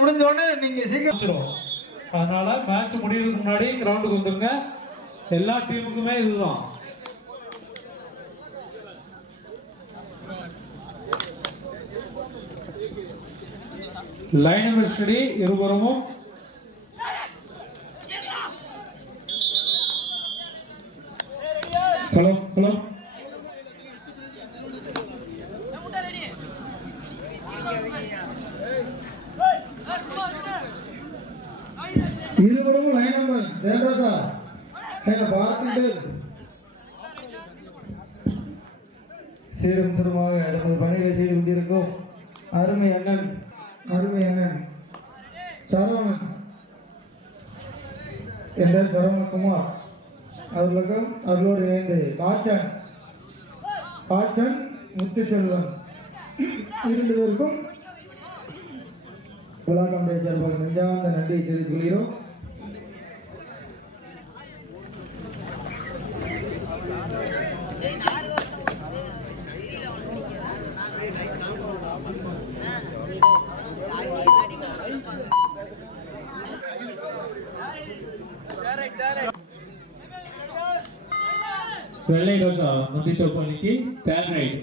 முடிஞ்சோடனே நீங்க சீக்கிரம். அதனால மேட்ச் முடியறதுக்கு முன்னாடி கிரவுண்டுக்கு வந்துருங்க. எல்லா டீமுக்குமே இதுதான். லைன் நம்பர் ஸ்டடி இருபுறமும் ஹலோ ஹலோ இருவரும் லைன் நம்பர் தேவராஜா பார்த்துட்டு சீரும் சிறுமாக நமது பணிகளை செய்து கொண்டிருக்கும் அருமை அண்ணன் சரவணன் என்ற சரவணகுமார் அவர்களுக்கும் அவர்களோடு இணைந்து காச்சன் முத்துச்செல்வன் 2 பேருக்கும் விழா கமிட்டி சார்பாக நெஞ்சார்ந்த நன்றியை தெரிவித்துக் கொள்கிறோம். வெள்ளை ரோசா முந்திட்டோப்பு அணிக்கு தேர்ட் ரைட்.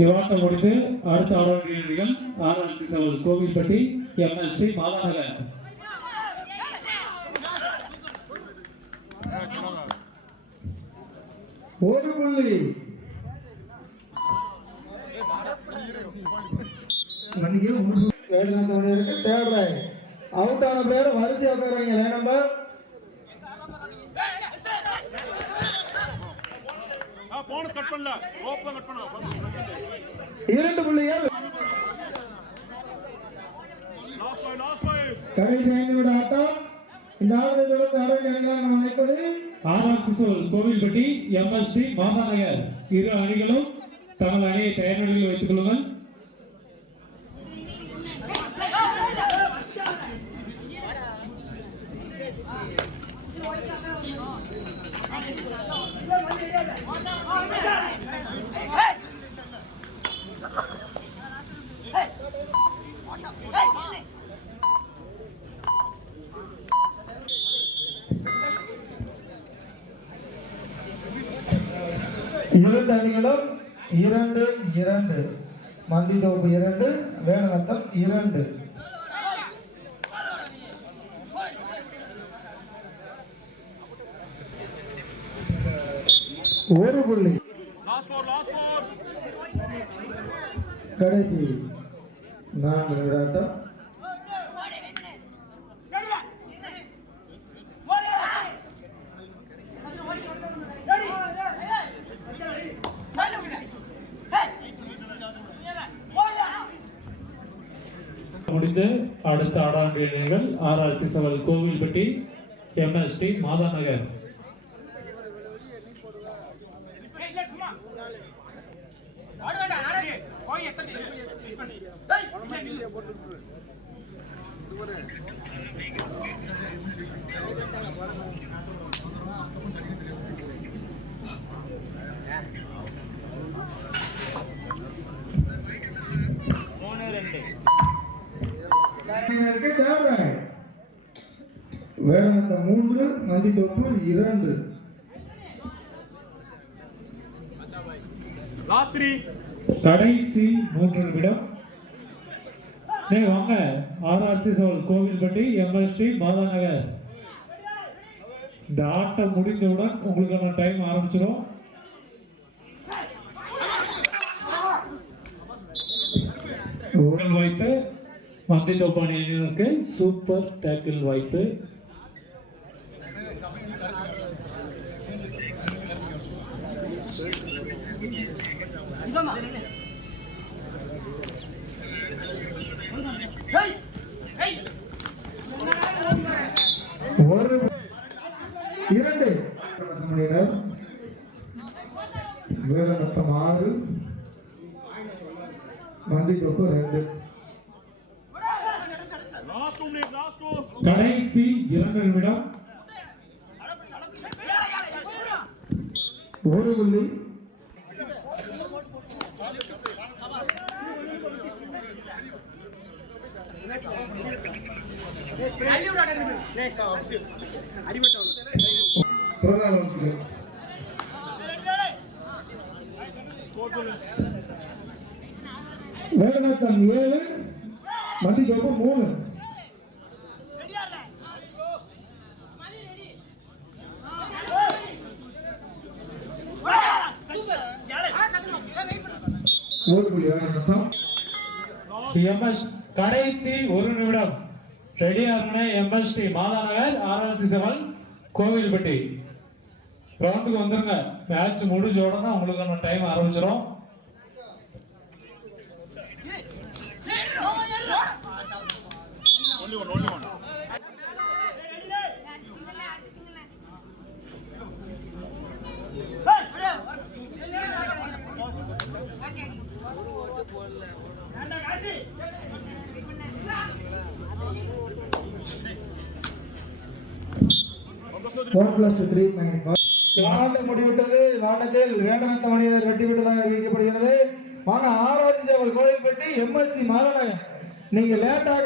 இவ்வாட்டம் முடிந்து அடுத்த ஆரோக்கியர்கள் RRC சவல் கோவில்பட்டி MST மாதாநகர். ஒரு புள்ளி அவுட் ஆன பிளேயர் வரிசையா உட்காருவாங்க. லைன் நம்பர் இரண்டு புள்ளிகள். கடைசி 5 நிமிட ஆட்டம். இந்த ஆட்டத்தை தொடர்ந்து ஆரோக்கிய அணிகளாக நாம் அழைப்பது RRC சவல் கோவில்பட்டி MST மாதாநகர். இரு அணிகளும் தங்கள் அணியை தயார் நிலையில் வைத்துக் கொள்ளுங்கள். இரண்டு அணிகளும் 2-2. மந்திதோப்பு 2, வேலநத்தம் 2. ஒரு புள்ளி. கடைசி 4 நிமிடம். முடிந்து அடுத்த ஆடாண்டிய அணிகள் RRC சவல் கோவில்பட்டி MST மாதாநகர். வேலநத்தம் 3, மந்திதோப்பு 2. கடைசி 3 நிமிடம். வாங்க RRC சவல் கோவில்பட்டி MST மாதாநகர். இந்த ஆட்டம் முடிந்தவுடன் உங்களுக்கான டைம் ஆரம்பிச்சிடும். வாய்ப்பு மந்திதோப்பு அணியினருக்கு சூப்பர் டேக்கிள் வாய்ப்பு. ஒரு 2 வேலநத்தம் 6, மந்திதோப்பு 2. கடைசி 2 நிமிடம். ஒரு புள்ளி. வேடநத்தம் 7 மந்திதோப்பு 3. ஒரு புள்ளி வேடநத்தம். எம்எஸ் கடைசி 1 நிமிடம். ரெடியா இருங்க. MST Madha Nagar RRC7 Kovilpatti. கிரவுண்டுக்கு வந்துருங்க. மேட்ச் முடிஞ்ச உடனே உங்களுக்கான டைம் ஆரம்பிச்சிடும். முடிவிட்டது. வாட்டத்தில் வேடநத்தம் அணியினர் வெற்றி பெற்றதாக அறிவிக்கப்படுகிறது. வாங்க RRC7 கோவில்பட்டி MSC மாதாநகர். நீங்க லேட்டாக